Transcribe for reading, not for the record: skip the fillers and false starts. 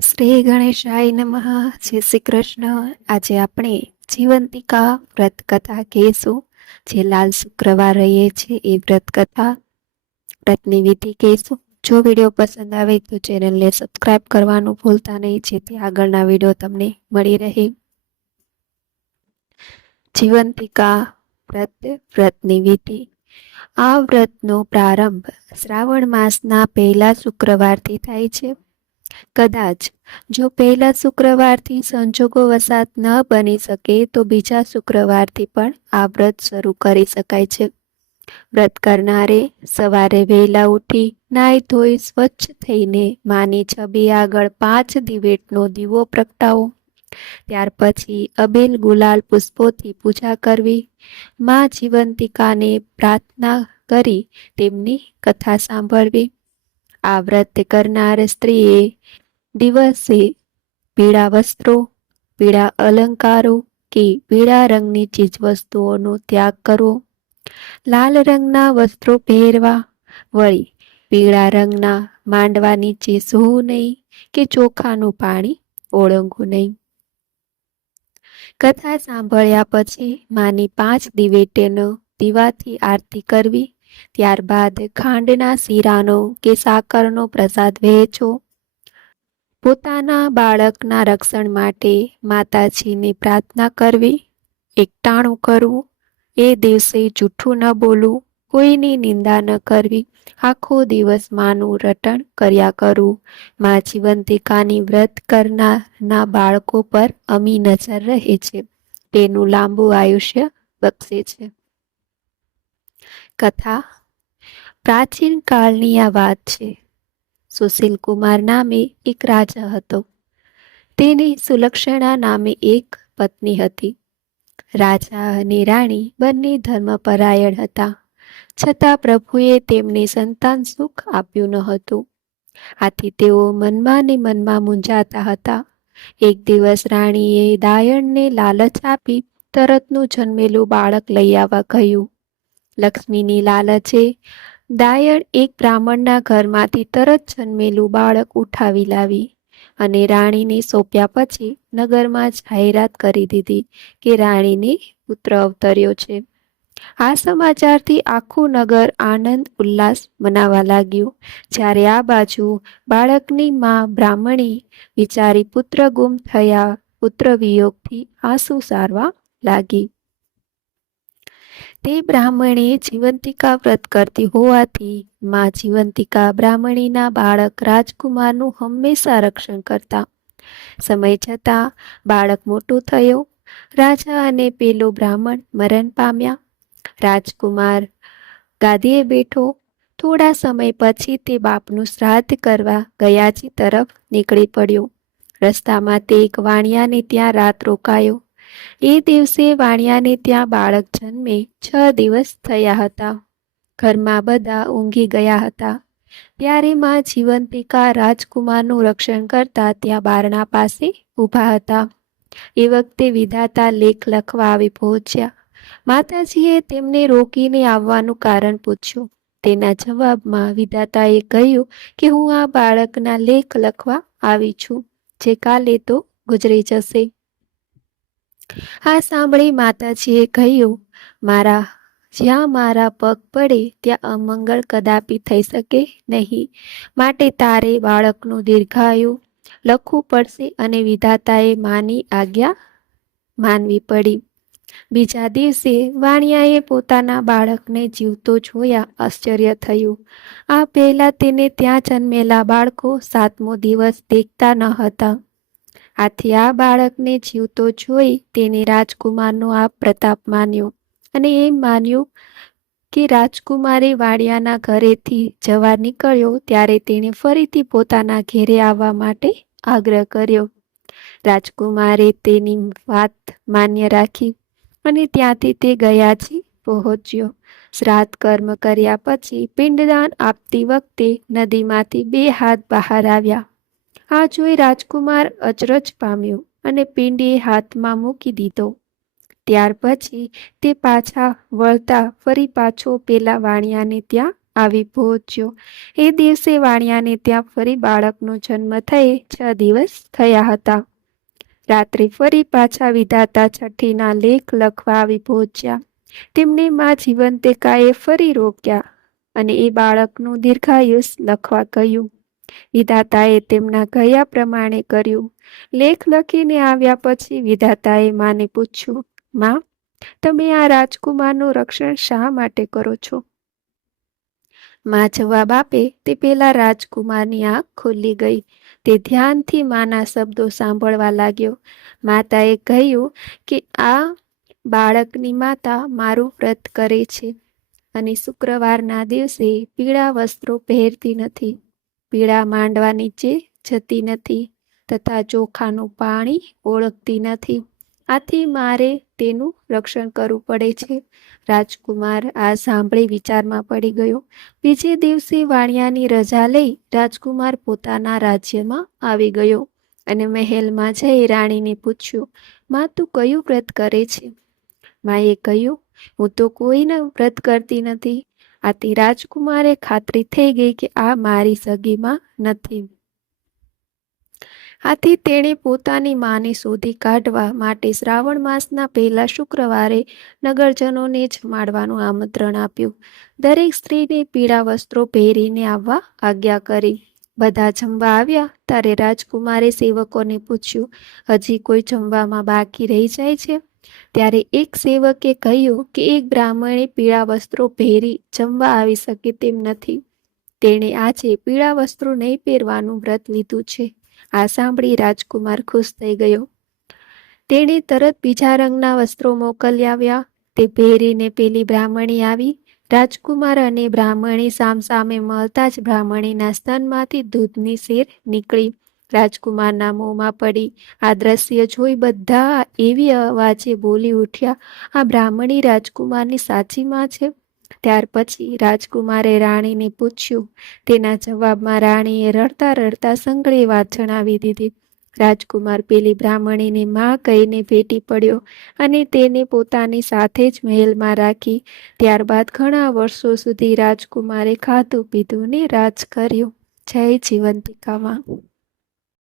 શ્રી ગણેશાય નમઃ. જય શ્રી કૃષ્ણ. આજે આપણે જીવંતિકા વ્રત કથા કહેશું. જે લાલ શુક્રવાર રહીએ છે એ વ્રત કથા વ્રતની વિધિ કહેશું. જો વિડીયો પસંદ આવે તો ચેનલને સબસ્ક્રાઇબ કરવાનું ભૂલતા નહીં, જેથી આગળના વિડીયો તમને મળી રહે. જીવંતિકા વ્રતની વિધિ. આ વ્રતનો પ્રારંભ શ્રાવણ માસના પહેલા શુક્રવારથી થાય છે. કદાચ જો પહેલા શુક્રવારથી સંજોગો વસાત ન બની શકે તો બીજા શુક્રવારથી પણ આ વ્રત શરૂ કરી શકાય છે. વ્રત કરનારે સવારે વહેલા ઉઠી નાહી ધોઈ સ્વચ્છ થઈને માની છબી આગળ 5 દિવેટનો દીવો પ્રગટાવો. ત્યાર પછી અબીલ ગુલાલ પુષ્પોથી પૂજા કરવી. મા જીવંતિકાને પ્રાર્થના કરી તેમની કથા સાંભળવી. આ વ્રત કરનાર સ્ત્રીએ દિવસે પીળા વસ્ત્રો, પીળા અલંકારો કે પીળા રંગની ચીજવસ્તુઓનો ત્યાગ કરવો. લાલ રંગના વસ્ત્રો પહેરવા. વળી પીળા રંગના માંડવા નીચે સૂવું નહીં કે ચોખાનું પાણી ઓળંગવું નહીં. કથા સાંભળ્યા પછી માની 5 દિવેટેનો દીવાથી આરતી કરવી. ત્યારબાદ ખાંડના શીરાનો કે સાકરનો પ્રસાદ વહેંચો. પોતાના બાળકના રક્ષણ માટે માતાજીની પ્રાર્થના કરવી. એકટાણું કરવું. એ દિવસે જૂઠું ન બોલવું, કોઈની નિંદા ન કરવી. આખો દિવસ માનું રટણ કર્યા કરવું. મા જીવંતિકાની વ્રત કરનારના બાળકો પર અમી નજર રહે છે. તેનું લાંબુ આયુષ્ય બક્ષે છે. કથા. પ્રાચીન કાળની આ વાત છે. સુશીલ કુમાર નામે એક રાજા હતો. તેની સુલક્ષણા નામે એક પત્ની હતી. રાજા અને રાણી બંને ધર્મપરાયણ હતા, છતાં પ્રભુએ તેમને સંતાન સુખ આપ્યું ન હતું. આથી તેઓ મનમાં ને મનમાં મૂંઝાતા હતા. એક દિવસ રાણીએ દાયણને લાલચ આપી તરતનું જન્મેલું બાળક લઈ આવવા કહ્યું. લક્ષ્મીની લાલચે દાયણ એક બ્રાહ્મણના ઘરમાંથી તરત જન્મેલું બાળક ઉઠાવી લાવી અને રાણીને સોંપ્યા પછી નગરમાં જાહેરાત કરી દીધી કે રાણીને પુત્ર અવતર્યો છે. આ સમાચારથી આખું નગર આનંદ ઉલ્લાસ મનાવવા લાગ્યું. જ્યારે આ બાજુ બાળકની મા બ્રાહ્મણી વિચારી પુત્ર ગુમ થયા પુત્ર વિયોગથી આંસુ સારવા લાગી. તે બ્રાહ્મણે જીવંતિકા વ્રત કરતી હોવાથી મા જીવંતિકા બ્રાહ્મણીના બાળક રાજકુમારનું હંમેશા રક્ષણ કરતા. સમય જતાં બાળક મોટું થયો. રાજા અને પેલો બ્રાહ્મણ મરણ પામ્યા. રાજકુમાર ગાદીએ બેઠો. થોડા સમય પછી તે બાપનું શ્રાદ્ધ કરવા ગયાજી તરફ નીકળી પડ્યો. રસ્તામાં તે એક વાણિયાને ત્યાં રાત રોકાયો. એ દિવસે વાણિયાને ત્યાં બાળક જન્મે 6 દિવસ થયા હતા. ઘરમાં બધા ઊંઘી ગયા હતા. ત્યારે માં જીવંતિકા રાજકુમારનું રક્ષણ કરતા ત્યાં બારણા પાસે ઊભા હતા. એ વખતે વિધાતા લેખ લખવા આવી પહોંચ્યા. માતાજીએ તેમને રોકીને આવવાનું કારણ પૂછ્યું. તેના જવાબમાં વિધાતાએ કહ્યું કે હું આ બાળકના લેખ લખવા આવી છું, જે કાલે તો ગુજરી જશે. આ સાંભળી માતાજીએ કહ્યું, જ્યાં મારા પગ પડે ત્યાં અમંગળ કદાપી થઈ શકે નહીં. માટે તારે બાળકનું દીર્ઘાયુ લખવું પડશે. અને વિધાતાએ માની આજ્ઞા માનવી પડી. બીજા દિવસે વાણિયાએ પોતાના બાળકને જીવતો જોયા આશ્ચર્ય થયું. આ પહેલા તેને ત્યાં જન્મેલા બાળકો 7મો દિવસ દેખતા ન હતા. આથી આ બાળકને જીવતો જોઈ તેને રાજકુમારનો આ પ્રતાપ માન્યો અને એમ માન્યું કે રાજકુમારે વાણિયાના ઘરેથી જવા નીકળ્યો ત્યારે તેણે ફરીથી પોતાના ઘેરે આવવા માટે આગ્રહ કર્યો. રાજકુમારે તેની વાત માન્ય રાખી અને ત્યાંથી તે ગયાજી પહોંચ્યો. શ્રાદ્ધ કર્મ કર્યા પછી પિંડદાન આપતી વખતે નદીમાંથી 2 હાથ બહાર આવ્યા. આ જોઈ રાજકુમાર અચરજ પામ્યો અને પિંડ એ હાથમાં મૂકી દીધો. ત્યાર પછી તે પાછા વળતા ફરી પાછો પેલા વાણિયાને ત્યાં આવી પહોંચ્યો. એ દિવસે વાણિયાને ત્યાં ફરી બાળકનો જન્મ થયે 6 દિવસ થયા હતા. રાત્રે ફરી પાછા વિધાતા છઠ્ઠીના લેખ લખવા આવી પહોંચ્યા. તેમને મા જીવંતિકાએ ફરી રોક્યા અને એ બાળકનું દીર્ઘાયુષ લખવા કહ્યું. વિધાતાએ તેમના કહ્યા પ્રમાણે કર્યું. લેખ લખીને આવ્યા પછી વિધાતાએ માને પૂછ્યું, માં, તમે આ રાજકુમારનું રક્ષણ શા માટે કરો છો? માં જવાબ આપે તે પહેલા રાજકુમારની આંખ ખુલી ગઈ. તે ધ્યાનથી માના શબ્દો સાંભળવા લાગ્યો. માતાએ કહ્યું કે આ બાળકની માતા મારું વ્રત કરે છે અને શુક્રવારના દિવસે પીળા વસ્ત્રો પહેરતી નથી, પીળા માંડવા નીચે જતી નથી તથા ચોખાનું પાણી ઓળખતી નથી. આથી મારે તેનું રક્ષણ કરવું પડે છે. રાજકુમાર આ સાંભળી વિચારમાં પડી ગયો. બીજે દિવસે વાણિયાની રજા લઈ રાજકુમાર પોતાના રાજ્યમાં આવી ગયો અને મહેલમાં જઈ રાણીને પૂછ્યું, માં, તું કયું વ્રત કરે છે? માએ કહ્યું, હું તો કોઈના વ્રત કરતી નથી. આથી રાજકુમારે ખાતરી થઈ ગઈ કે આ મારી સગીમાં નથી. આથી તેણે પોતાની માને શોધી કાઢવા માટે શ્રાવણ માસના પહેલા શુક્રવારે નગરજનોને જમાડવાનું આમંત્રણ આપ્યું. દરેક સ્ત્રીને પીળા વસ્ત્રો પહેરીને આવવા આજ્ઞા કરી. બધા જમવા આવ્યા ત્યારે રાજકુમારે સેવકોને પૂછ્યું, હજી કોઈ જમવામાં બાકી રહી જાય છે? ત્યારે એક સેવકે કહ્યું કે એક બ્રાહ્મણે પીળા વસ્ત્રો પહેરી જમવા આવી શકે તેમ નથી. તેણે આજે પીળા વસ્ત્રો નહીં પહેરવાનું વ્રત લીધું છે. આ સાંભળી રાજકુમાર ખુશ થઈ ગયો. તેણે તરત બીજા રંગના વસ્ત્રો મોકલ્યા. તે પહેરીને પેલી બ્રાહ્મણી આવી. રાજકુમાર અને બ્રાહ્મણી સામસામે મળતા જ બ્રાહ્મણીના સ્તનમાંથી દૂધની સેર નીકળી રાજકુમારના મોંમાં પડી. આ દ્રશ્ય જોઈ બધા એવી અવાજે બોલી ઉઠ્યા, આ બ્રાહ્મણી રાજકુમારની સાચી માં છે? ત્યાર પછી રાજકુમારે રાણીને પૂછ્યું. તેના જવાબમાં રાણીએ રડતા રડતા સંઘળી વાત જણાવી દીધી. રાજકુમાર પેલી બ્રાહ્મણીને માં કહીને ભેટી પડ્યો અને તેને પોતાની સાથે જ મહેલમાં રાખી. ત્યારબાદ ઘણા વર્ષો સુધી રાજકુમારે ખાધું પીધું ને રાજ કર્યું. જય જીવંતિકામાં.